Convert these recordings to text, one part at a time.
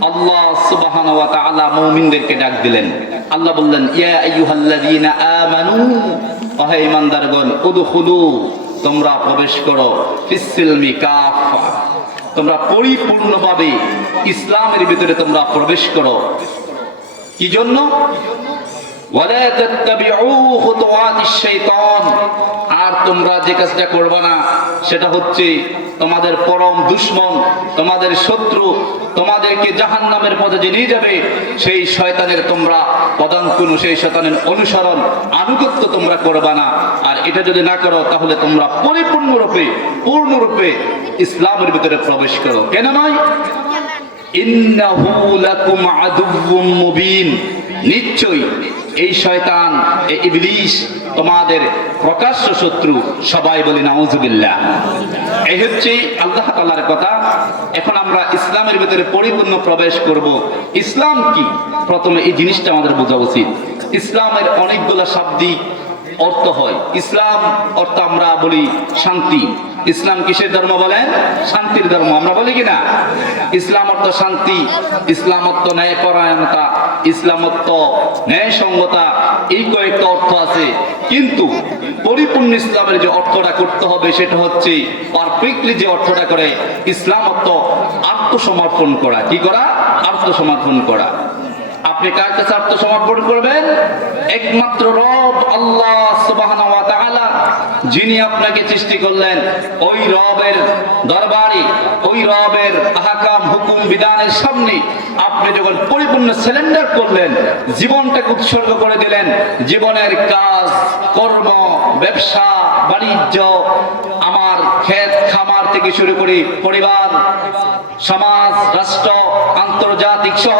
আল্লাহ ওয়া তাআলা মুমিনদেরকে ডাক দিলেন। আল্লাহ বললেন, ইয়া আইয়ুহাল্লাযীনা আমানু ওহে ঈমানদারগণ, উদখুলু, তোমরা প্রবেশ করো ফিসসিলমি কাফা তোমরা পরিপূর্ণভাবে ইসলামের ভিতরে তোমরা প্রবেশ করো। কি জন্য? ওয়ালা তাত্তাবিউ খুতুওয়াতিশ শাইতান তোমরা যে কাজটা করবে না, সেটা হচ্ছে তোমাদের পরম দুশমন, তোমাদের শত্রু, তোমাদেরকে জাহান্নামের পথে যে নিয়ে যাবে, সেই শয়তানের তোমরা পদাঙ্কুন সেই শয়তানের অনুসরণ, আনুগত্য তোমরা করবে না। আর এটা যদি না করো, তাহলে তোমরা পরিপূর্ণরূপে, পূর্ণরূপে ইসলামের ভিতরে প্রবেশ করো। কেন নয়? আদুউম মুবিন। নিশ্চয়ই এই শয়তান ইবলিশ তোমাদের প্রকাশ্য শত্রু, সবাই বলি নাউজুবিল্লাহ। এই হচ্ছে আল্লাহ তাআলার কথা। এখন আমরা ইসলামের ভিতরে পরিপূর্ণ প্রবেশ করব। ইসলাম কি? প্রথমে এই জিনিসটা আমাদের বোঝা উচিত। ইসলামের অনেকগুলো শাব্দিক অর্থ হয়। ইসলাম অর্থ আমরা বলি শান্তি। ইসলাম কিসের ধর্ম বলেন? শান্তির ধর্ম। আমরা বলি কিনা? ইসলাম অর্থ শান্তি, ইসলাম অর্থ ন্যায় পরায়ণতা ইসলাম অর্থ ন্যায় সঙ্গতা এই কয়েকটা অর্থ আছে। কিন্তু পরিপূর্ণ ইসলামের যে অর্থটা করতে হবে সেটা হচ্ছে পারফেক্টলি যে অর্থটা করে, ইসলামত্ব আত্মসমর্পণ করা। কি করা? আত্মসমর্পণ করা। আপনি কার কাছে আত্মসমর্পণ করবেন? একমাত্র রব আল্লাহ তাআলা যিনি আপনাকে সৃষ্টি করলেন, ওই রবের দরবারে, ওই রবের আহকাম, হুকুম, বিধানের সামনে আপনি যখন পরিপূর্ণ সিলিন্ডার করলেন, জীবনটাকে উৎসর্গ করে দিলেন, জীবনের কাজ, কর্ম, ব্যবসা, বাণিজ্য, আমার ক্ষেত খামার থেকে শুরু করি পরিবার সমাজ, রাষ্ট্র, আন্তর্জাতিক সহ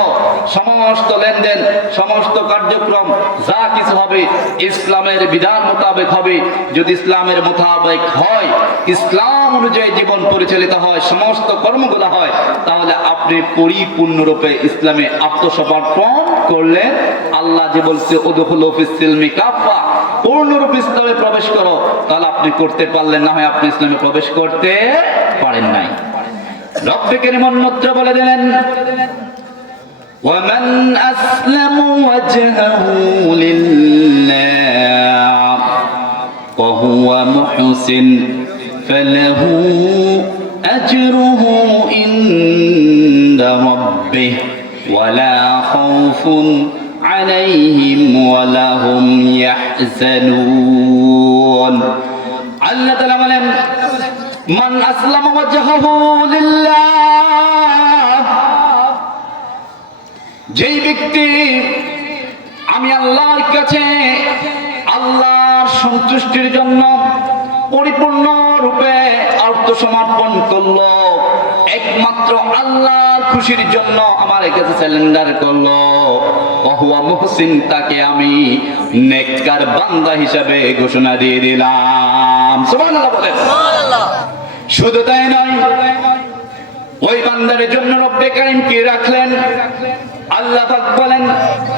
সমস্ত লেনদেন, সমস্ত কার্যক্রম যা কিছু হবে, ইসলামের বিধান মোতাবেক হবে। যদি ইসলামের মোতাবেক হয়, ইসলাম অনুযায়ী জীবন পরিচালিত হয়, সমস্ত কর্মগুলো হয়, তাহলে আপনি পরিপূর্ণরূপে ইসলামে আত্মসমর্পণ করলেন। আল্লাহ যে বলছে ওদুল সিলমি কাফা পূর্ণরূপে ইসলামে প্রবেশ করো। তাহলে আপনি করতে পারলেন না হয় আপনি ইসলামে প্রবেশ করতে পারেন নাই। রব্বিকের মন মুদ্রা বলে দিলেন ومن أسلم وجهه لله وهو محسن فله أجره عند ربه ولا خوف عليهم ولا هم يحزنون আল্লাহ তাআলা বলেন ওয়াজহাহু লিল্লাহ। যেই ব্যক্তি আমি আল্লাহর কাছে আল্লাহর সন্তুষ্টির জন্য পরিপূর্ণ রূপে আত্মসমর্পণ করল, একমাত্র আল্লাহর খুশির জন্য আমার কাছে সিলিন্ডার করল অহুয়া মুহসিন তাকে আমি নেককার বান্দা হিসাবে ঘোষণা দিয়ে দিলাম। সুবহানাল্লাহ বলেন। শুধু তাই নয়, ওই বান্দার জন্য রব্বে কারিম কি রাখলেন? আল্লাহ পাক বলেন,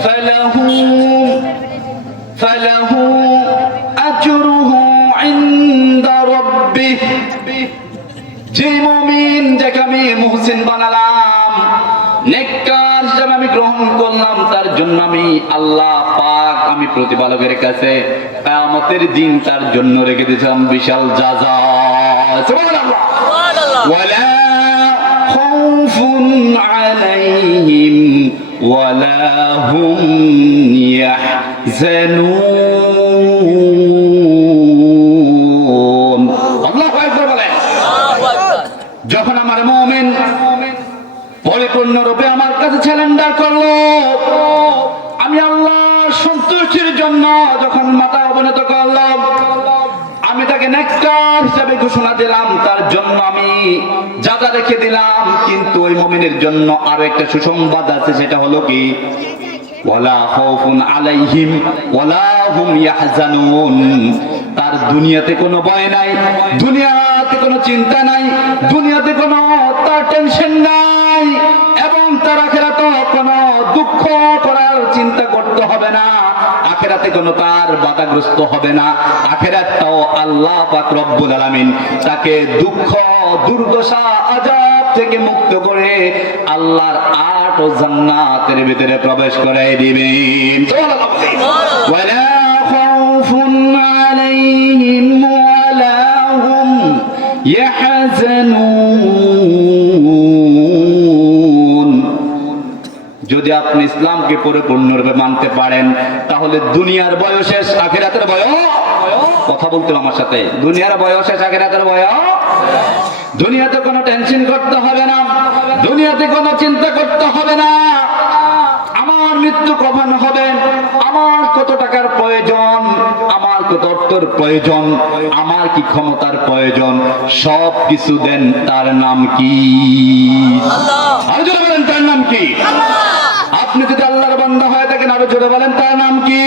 ফালাহু ফালাহু আজরুহু ইনদা রাব্বিহ যে মুমিন যাকে আমি মুহসিন বানালাম, নেককার হিসাবে আমি গ্রহণ করলাম, তার জন্য আমি আল্লাহ পাক আমি প্রতিপালকের কাছে কিয়ামতের দিন তার জন্য রেখে দিয়েছিলাম বিশাল সুবহান আল্লাহ ওয়ালা খাউফুন আলাইহিম ওয়ালা হুম ইয়াহজানুন। আল্লাহ যখন আমার মুমিন পরিপূর্ণরূপে আমার কাছে স্যালেন্ডার করল আমি আল্লাহ সন্তুষ্টির জন্য যখন মাথা অবনত করলাম আমি তাকে নেককার হিসাবে ঘোষণা দিলাম, তার জন্য আমি যা রেখে দিলাম, কিন্তু ওই মুমিনের জন্য আরও একটা সুসংবাদ আছে, সেটা হলো কি? তার দুনিয়াতে কোনো ভয় নাই, দুনিয়াতে কোনো চিন্তা নাই, দুনিয়াতে কোনো তার টেনশন নাই, এবং তার আখেরাতে কোনো দুঃখ করার চিন্তা আখেরাতে কোনো তার বাধাগ্রস্ত হবে না। আখেরাতটাও আল্লাহ পাক রব্বুল আলামিন তাকে দুঃখ দুর্দশা আজাব থেকে মুক্ত করে আল্লাহর আট ও জান্নাতের ভিতরে প্রবেশ করাই দিবেন। আপনি ইসলামকে পরিপূর্ণরূপে মানতে পারেন তাহলে দুনিয়ার বয়স শেষ আখেরাতের বয়স? কথা বলতে আমার সাথে। দুনিয়ার বয়স শেষ আখেরাতের বয়স? দুনিয়াতে কোনো টেনশন করতে হবে না। দুনিয়াতে কোনো চিন্তা করতে হবে না। আমার মৃত্যু কখন হবে? আমার কত টাকার প্রয়োজন? আমার কত অর্থের প্রয়োজন? আমার কি ক্ষমতার প্রয়োজন? সব কিছু দেন তার নাম কি? জোরে বলেন তার নাম কি? আপনি যদি আল্লাহর বান্দা হয়ে থাকেন আরও জোরে বলেন তার নাম কি?